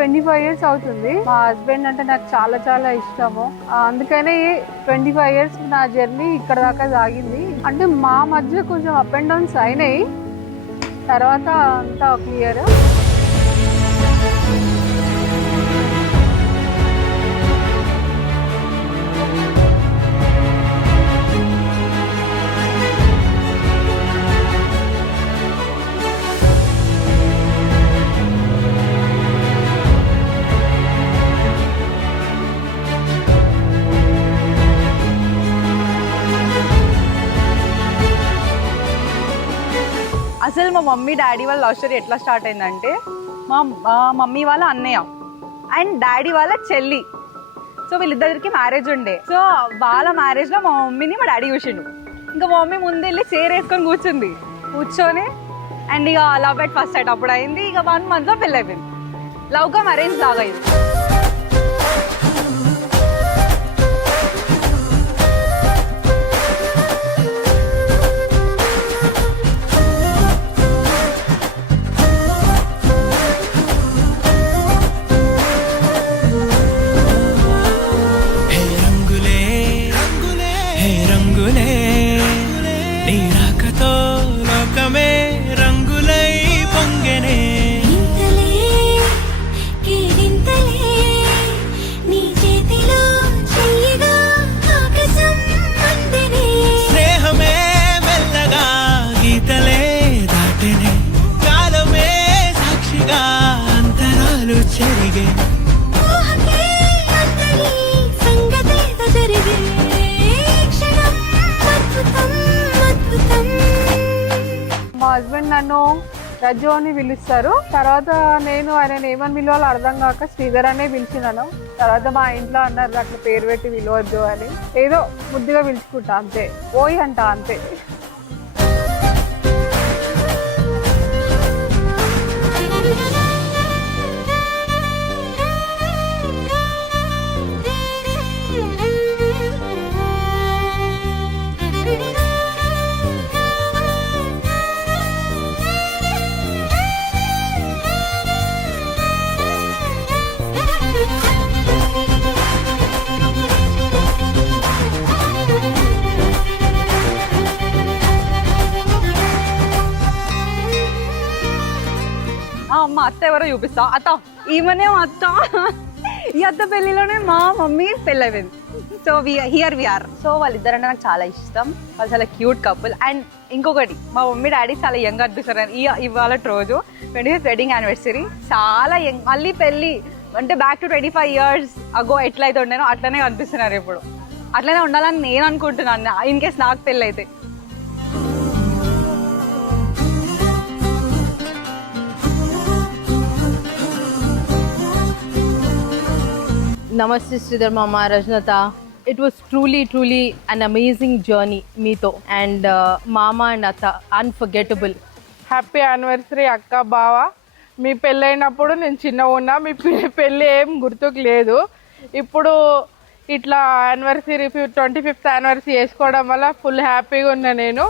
25 years అవుతుంది. మా husband అంటే నాకు చాలా చాలా ఇష్టము. అందుకనే 25 years నా జర్నీ ఇక్కడ దాకా సాగింది. అంటే మా మధ్య కొంచెం అప్ అండ్ డౌన్స్ అయినాయి, తర్వాత అంతా క్లియర్. అసలు మా మమ్మీ డాడీ వాళ్ళ లవ్ స్టోరీ ఎట్లా స్టార్ట్ అయిందంటే, మా మమ్మీ వాళ్ళ అన్నయ్య అండ్ డాడీ వాళ్ళ చెల్లి, సో వీళ్ళిద్దరికి మ్యారేజ్ ఉండే. సో వాళ్ళ మ్యారేజ్లో మా మమ్మీని మా డాడీ చూసిండు. ఇంకా మా మమ్మీ ముందు వెళ్ళి చైర్ వేసుకొని కూర్చొని అండ్ ఇక లవ్ ఎట్ ఫస్ట్ సైట్ అప్పుడు అయింది. ఇక 1 monthలో పెళ్ళి అయిపోయింది. లవ్ కమ్ అరేంజ్ లాగా అయింది. మా హస్బెండ్ నన్ను రజ్జు అని పిలుస్తారు. తర్వాత నేను ఆయన ఏమని పిలవాలో అర్థం కాక శ్రీధర్ అనే పిలిచినాను. తర్వాత మా ఇంట్లో అన్నారు అట్లా పేరు పెట్టి పిలవద్దు అని. ఏదో ముద్దుగా పిలుచుకుంటా అంతే, ఓయ్ అంట అంతే. మా అత్త ఎవరో చూపిస్తా. అత్త ఈమెనే మా అత్త. ఈ అత్త పెళ్లిలోనే మా మమ్మీ పెళ్ళి అయిపోయింది. So here we are. సో వాళ్ళిద్దరంటే నాకు చాలా ఇష్టం. వాళ్ళు చాలా క్యూట్ కపుల్. అండ్ ఇంకొకటి, మా మమ్మీ డాడీ చాలా యంగ్ అనిపిస్తారు. ఇవాళ రోజు 25th వెడ్డింగ్ యానివర్సరీ. చాలా యంగ్. మళ్ళీ పెళ్ళి అంటే బ్యాక్ టు 25 years అగో ఎట్లయితే ఉండేనో అట్లనే కనిపిస్తున్నారు ఇప్పుడు. అట్లనే ఉండాలని నేను అనుకుంటున్నాను ఇన్ కేస్ నాకు పెళ్ళి అయితే. Namaste Sridhar Mama, Rajnata. It was truly an amazing journey meeto and Mama and Atta unforgettable. Happy anniversary అక్క బావ. మీ పెళ్ళైనప్పుడు నేను చిన్నగా ఉన్నా, మీ పెళ్ళి ఏం గుర్తుకు లేదు. ఇప్పుడు ఇట్లా యానివర్సరీ 25th యానివర్సరీ చేసుకోవడం వల్ల ఫుల్ హ్యాపీగా ఉన్నా నేను.